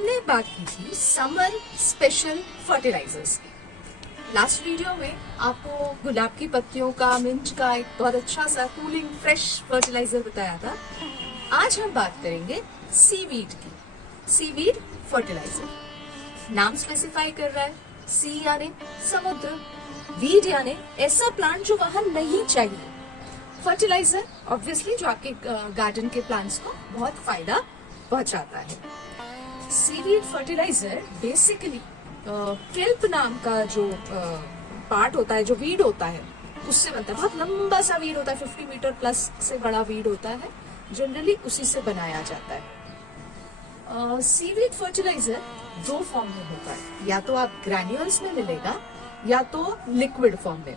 हमने बात की थी समर स्पेशल फर्टिलाइजर्स की। लास्ट वीडियो में आपको गुलाब की पत्तियों का, मिंट का एक बहुत अच्छा सा कूलिंग फ्रेश फर्टिलाइजर बताया था। आज हम बात करेंगे सीवीड की। सीवीड फर्टिलाइजर नाम स्पेसिफाई कर रहा है, सी यानी समुद्र, वीड यानी ऐसा प्लांट जो वहां नहीं चाहिए, फर्टिलाइजर ऑब्वियसली जो आपके गार्डन के प्लांट्स को बहुत फायदा पहुंचाता है। सीवीड फर्टिलाइजर बेसिकली केल्प नाम का जो पार्ट होता है, जो वीड होता है, उससे बनता है। बहुत लंबा सा वीड होता है, 50 मीटर प्लस से बड़ा वीड होता है, जनरली उसी से बनाया जाता है। सीवीड फर्टिलाइजर दो फॉर्म में होता है, या तो आप ग्रैन्यूल्स में मिलेगा या तो लिक्विड फॉर्म में,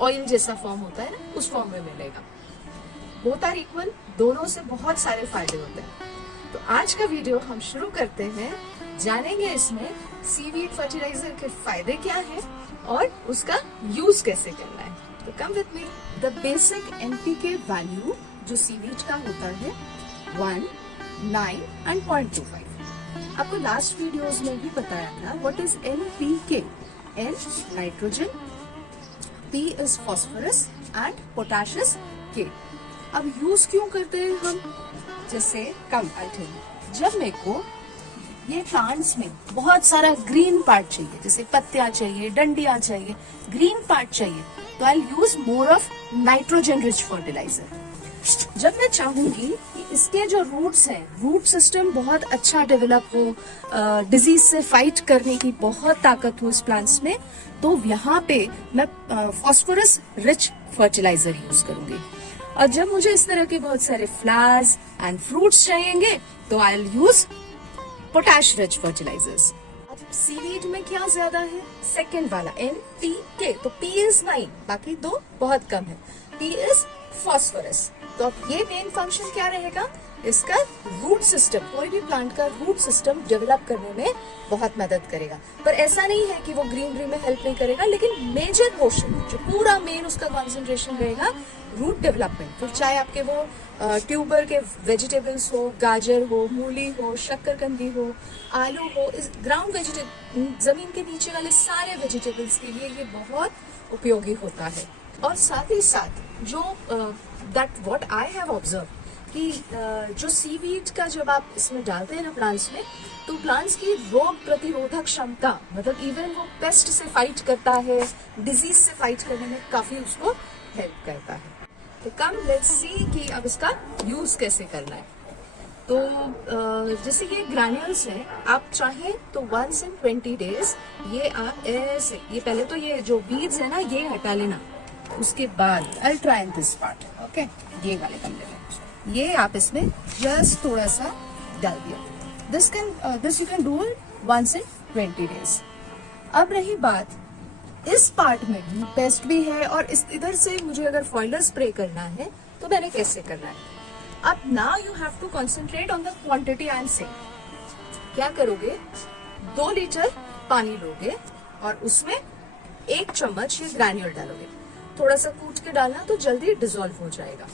ऑयल जैसा फॉर्म होता है ना, उस फॉर्म में मिलेगा। बोथ आर इक्वल, दोनों से बहुत सारे फायदे होते हैं। तो आज का वीडियो हम शुरू करते हैं, जानेंगे इसमें सीवीड फर्टिलाइजर के फायदे क्या हैं और उसका यूज कैसे करना है। तो come with me. The basic NPK value जो सीवीड का होता है 1, 9 एंड 0.25। आपको लास्ट वीडियोस में भी बताया था what is NPK. N nitrogen, P is phosphorus and potash is K. अब यूज क्यों करते हैं हम? जैसे कम जब मेरे को ये प्लांट्स में बहुत सारा ग्रीन पार्ट चाहिए, जैसे पत्तियां चाहिए, डंडियां चाहिए, ग्रीन पार्ट चाहिए, तो I use more of nitrogen rich fertiliser. जब मैं चाहूंगी कि इसके जो रूट्स हैं, रूट सिस्टम बहुत अच्छा डेवलप हो, डिजीज से फाइट करने की बहुत ताकत हो इस प्लांट्स में, तो यहाँ पे मैं फॉस्फोरस रिच फर्टिलाइजर यूज करूंगी। और जब मुझे इस तरह के बहुत सारे फ्लावर्स एंड फ्रूट्स चाहिएंगे तो I will use potash rich fertilisers. अब सीवीड में क्या ज्यादा है? सेकंड वाला NPK। तो P इज 9, बाकी दो बहुत कम है। P is phosphorus. तो अब ये मेन फंक्शन क्या रहेगा? इसका रूट सिस्टम, कोई भी प्लांट का रूट सिस्टम डेवलप करने में बहुत मदद करेगा। पर ऐसा नहीं है कि वो ग्रीनरी में हेल्प नहीं करेगा, लेकिन मेजर पोर्शन जो पूरा मेन उसका कंसंट्रेशन रहेगा रूट डेवलपमेंट। फिर चाहे आपके वो ट्यूबर के वेजिटेबल्स हो, गाजर हो, मूली हो, शक्करकंदी हो, आलू हो, इस ग्राउंड वेजिटेबल, जमीन के नीचे वाले सारे वेजिटेबल्स के लिए ये बहुत उपयोगी होता है। और साथ ही साथ जो that what I have observe कि जो सीवीड का जब आप इसमें डालते हैं ना प्लांट्स में, तो प्लांट्स की रोग प्रतिरोधक क्षमता, मतलब इवन वो पेस्ट से फाइट करता है, डिजीज से फाइट करने में काफी उसको हेल्प करता है। तो कम लेट्स सी कि अब इसका यूज कैसे करना है। तो जैसे ये ग्रैन्यूल्स है, आप चाहें तो 1 in 20 days ये आप ऐसे, ये पहले तो ये जो बीड्स है ना ये हटा लेना, उसके बाद I try in this part, okay, ये वाले गमले में ये आप इसमें जस्ट थोड़ा सा डाल दिया। This you can do 1 in 20 days। अब रही बात, इस पार्ट में भी पेस्ट भी है और इस इधर से मुझे अगर फॉइलर स्प्रे करना है तो मैंने कैसे करना है। अब now you have to concentrate on the quantity I am saying. क्या करोगे? 2 लीटर पानी लोगे और उसमें 1 चम्मच ये ग्रैन्यूल डालोगे। थोड़ा सा कूट के डालना तो जल्दी डिसॉल्व हो जाएगा।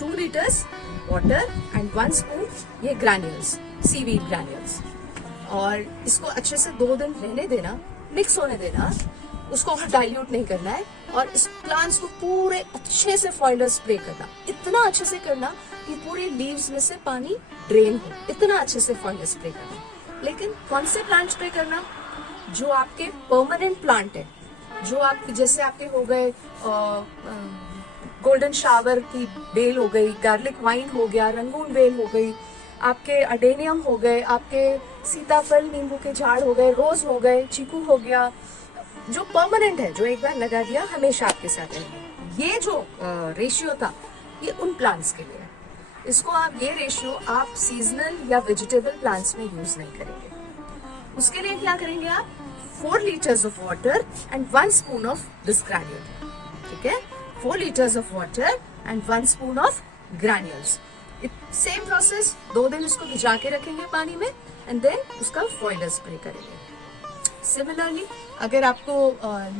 2 liters वाटर एंड 1 स्पून ये ग्रैन्यूल्स, सीवीड ग्रैन्यूल्स, और इसको अच्छे से 2 दिन रहने देना, मिक्स होने देना, उसको डाइल्यूट नहीं करना है। और इस प्लांट्स को पूरे अच्छे से फॉइलर स्प्रे करना, इतना अच्छे से करना कि पूरे लीव्स में से पानी ड्रेन हो, इतना अच्छे से फॉइलर स्प्रे करना। लेकिन कौन से प्लांट स्प्रे करना? जो आपके परमानेंट प्लांट है, जो आप जैसे आपके हो गए गोल्डन शावर की बेल हो गई, गार्लिक वाइन हो गया, रंगून बेल हो गई, आपके अडेनियम हो गए, आपके सीताफल नींबू के झाड़ हो गए, रोज हो गए, चीकू हो गया, जो परमानेंट है, जो एक बार लगा दिया हमेशा आपके साथ रहेगा। ये जो रेशियो था ये उन प्लांट्स के लिए है। इसको आप, ये रेशियो आप सीजनल या वेजिटेबल प्लांट्स में यूज नहीं करेंगे। उसके लिए क्या करेंगे आप? 4 liters of water and 1 spoon of this granule। ठीक है, 4 liters of water and 1 spoon of granules। Same process, 2 दिन इसको भिजा के रखेंगे पानी में एंड देन उसका फॉइलर स्प्रे करेंगे। सिमिलरली अगर आपको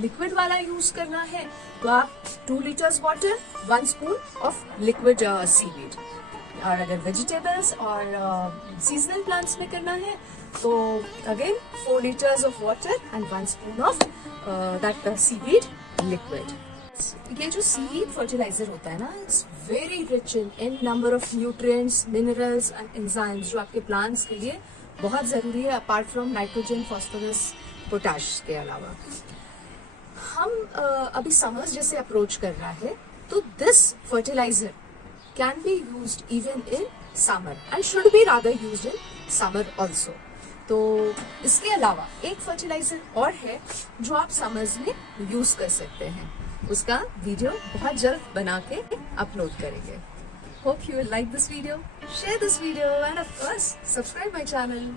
लिक्विड वाला यूज करना है तो आप 2 liters water, 1 spoon of liquid seaweed, और अगर वेजिटेबल्स और सीजनल प्लांट्स में करना है तो again 4 liters of water and 1 spoon of that seaweed liquid. ये जो सीवीड फर्टिलाइजर होता है ना, it's very rich in number of nutrients, minerals and enzymes जो आपके प्लांट्स के लिए बहुत जरूरी है, apart from nitrogen, phosphorus, potash के अलावा। हम अभी समर्स जैसे अप्रोच कर रहा है, तो this fertiliser can be used even in summer and should be rather used in summer also. तो इसके अलावा एक फर्टिलाइजर और है जो आप समर्स में यूज कर सकते हैं, उसका वीडियो बहुत जल्द बना के अपलोड करेंगे। Hope you will like this video, share this video end of course subscribe my channel.